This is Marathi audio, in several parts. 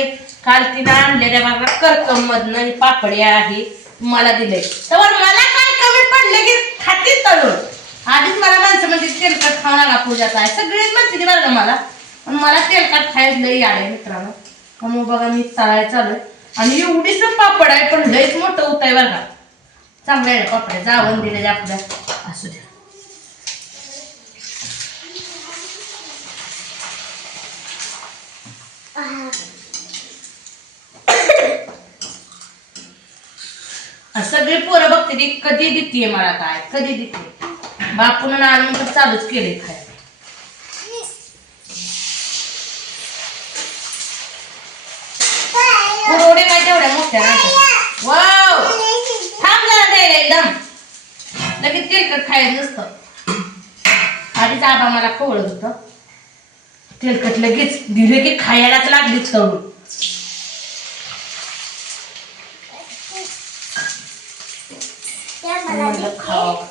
नाही. काल तिनं आणलेल्या भागात करकम मधनं पापड्या आहे मला दिले तर मला काय कमी पडलं की खातीच तळून? आधीच मला माणसं म्हणजे तेलकट खाऊ नका पूजाचा आहे. सगळेच म्हणते बरं मला. पण मला तेलकट खायला लई आले मित्रांनो. मग बघा मी चालाय चालू आणि एवढीच पापड आहे पण लईच मोठं होत आहे बरं का. चांगलं आहे पापड? जावण दिले आपल्या असू द्या. पोरं ती कधी देते मला काय? कधी देते बापून आणून तर चालूच केले खायला. कुरवडे काय तेवढ्या मोठ्या वाव! थांब जरा द्यायला एकदम. लगेच तेलकट खायला नसतं. आधीच आबा मला कोवळत होतं. तेलकट लगेच दिले की खायलाच लागलीच करून म्हणलं खावं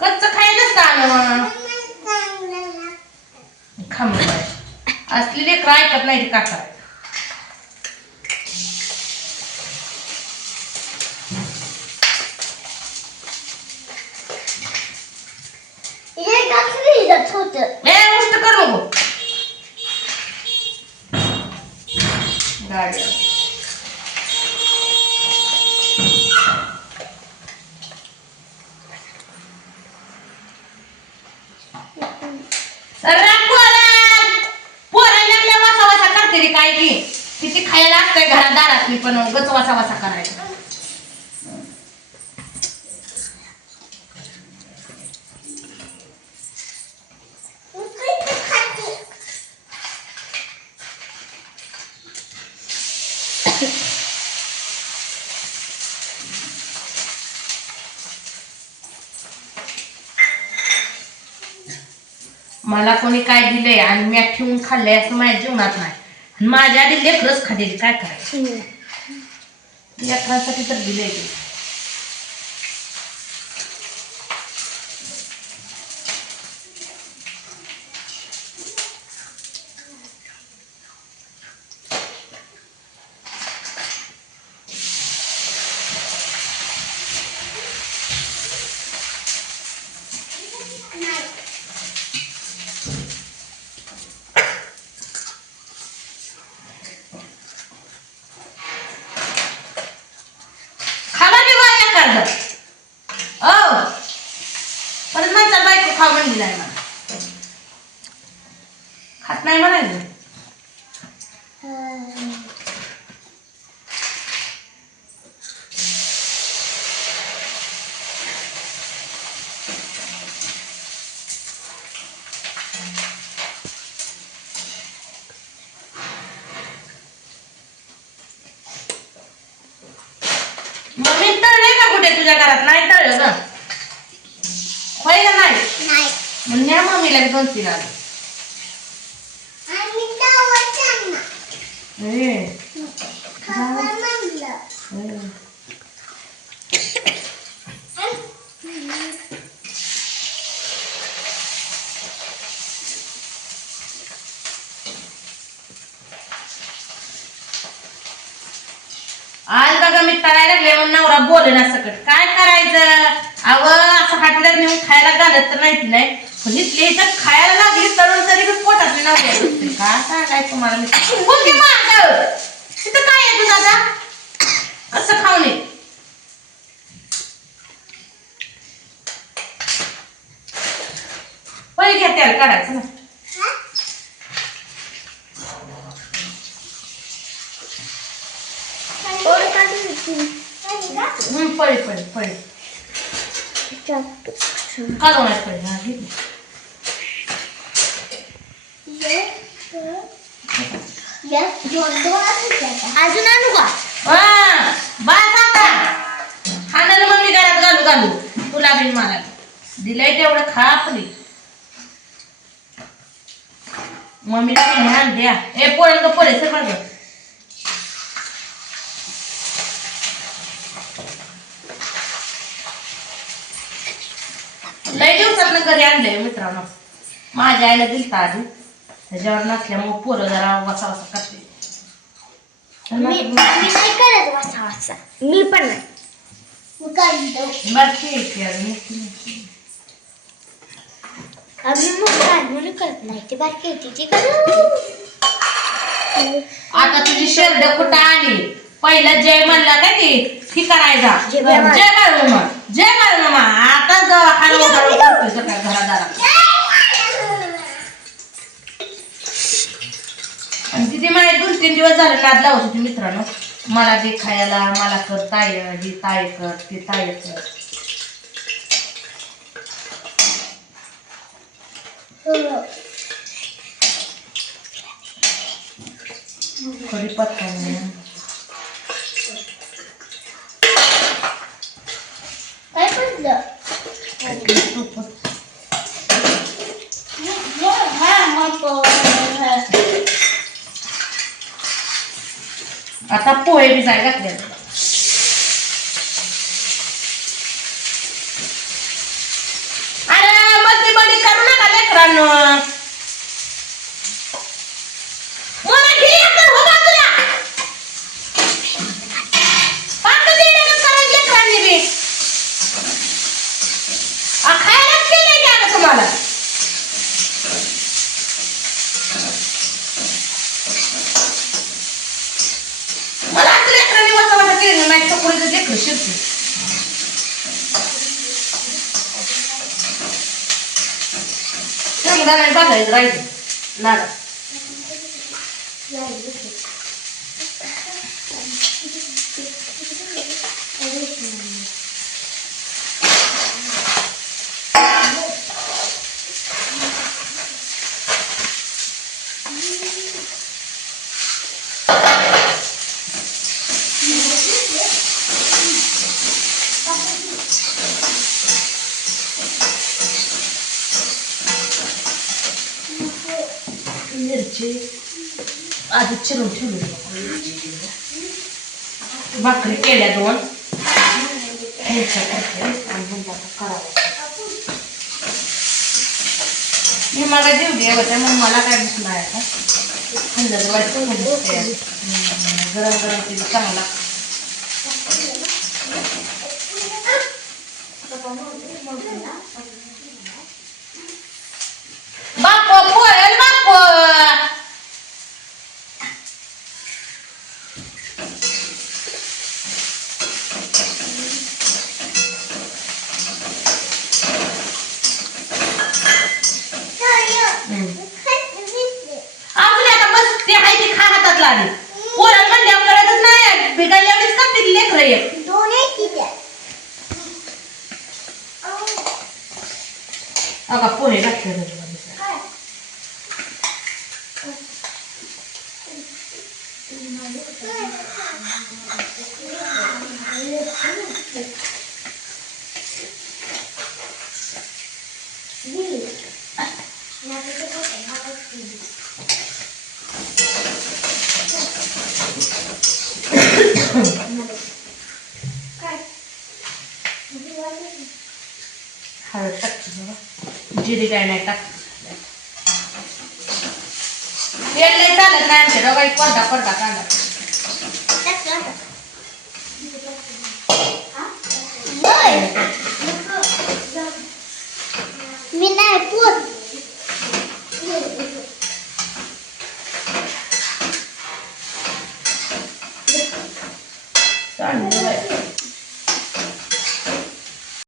कच्च खायला नसतं खांब असली लेकर ऐकत नाही ती का करायचं ए उलट कर नको गाडी पोरांना! वासा वासा करते रे काय की. तिथे खायला असतंय घरात दारात पण गच वासा वासा करायचा. मला कोणी काय दिलंय आणि मी ठेवून खाल्लंय असं माझ्या जीवनात नाही. आणि माझ्या आधी लेकरच खाल्लेली काय करायचं? लेकरांसाठी तर दिलंय ते खावा की गोळ्या कर्ज ओ परत म्हणतात बायको खा म्हणली नाही मला खात नाही म्हणायचं. मग मी तळले का कुठे तुझ्या घरात? नाही तळलं का होय का नाही? मग न्या मम्मीला दोन तीन आलं ए, ए. आज बघा मी तळायला लागले म्हणून नवरा बोले ना सकट. काय करायचं? अव असं हाटल्यात नेऊन खायला घालत तर माहिती नाही? पण इथली इथं खायला लागली तरुण तरी बी पोटात नवऱ्या बसते. काय सांगाय तुम्हाला मी? बोल की माझं. तिथं काय आहे तुझं आता असं खाऊ नये पहिले घ्या त्याला काढायचं ना पळे पळे पळे काढवणार पळे. हा घेतली अजून आणू का? बास आता. खाण्याला मम्मी घरात घालू घालू. गुलाबी मला दिलंय तेवढं खा आपली. मम्मीला म्हणाल द्या ए पोळ्यांना पोळे सर बघ लय दिवसात घरी आणलंय मित्रांनो. माझ्या आईला दिलता आधी त्याच्यावर नसल्यामुळे पोरं जरा वसा वसा करते मी मी नाही करत वासा वासा मी पण नाही मी काढतो बरं ठीक आहे अजून. आम्ही मग काढून करत नाही ते बारकी होती ती करू आता तुझी शर्ट कुठं आली पहिला जय म्हणला काय की ती करायचा जय. जय बाळूमामा जय आता दवाखाना वगैरे करतोय सकाळ घरादारात आणि तिथे मला दोन तीन दिवस झाले नाद लावत होती मित्रांनो. मला दे खायला मला कर ताय ही ताय कर ती ताय कर. कढीपत्ता. काय पडलं? आता पोहे भिजायला घातले. अरे मधली बडी करू नका लेकरांनो मला घे आता, हो बाजूला. पाकं देण्याचं करायचं लेकरांनी बी. आ, खायलाच केलंय का आता तुम्हाला मला असं लेकरांनी वाचा वाचा केलं नाही तर कोणी लेकरं शिरते शेंगदाणा आणि राहायचं मिरची आधी चिरून ठेवली भाकरी केल्या दोन. करावं. मी मला देऊ दे होत्या मग मला काय दिसणार आहे गरम गरम केली चांगला बाप पोहेल बाप अजून आता बस ते आहे ते खा हातात लागले पोरण म्हणल्यावर कळतच नाही भिगायला एवढीच करते लेकर एक दोन एक किती अगा पोहे घातले त्याच्यामध्ये. हळद टाकते जिरी काय नाही टाक तेल नाही चालत नाही आमच्या दोघा एक कांदा मी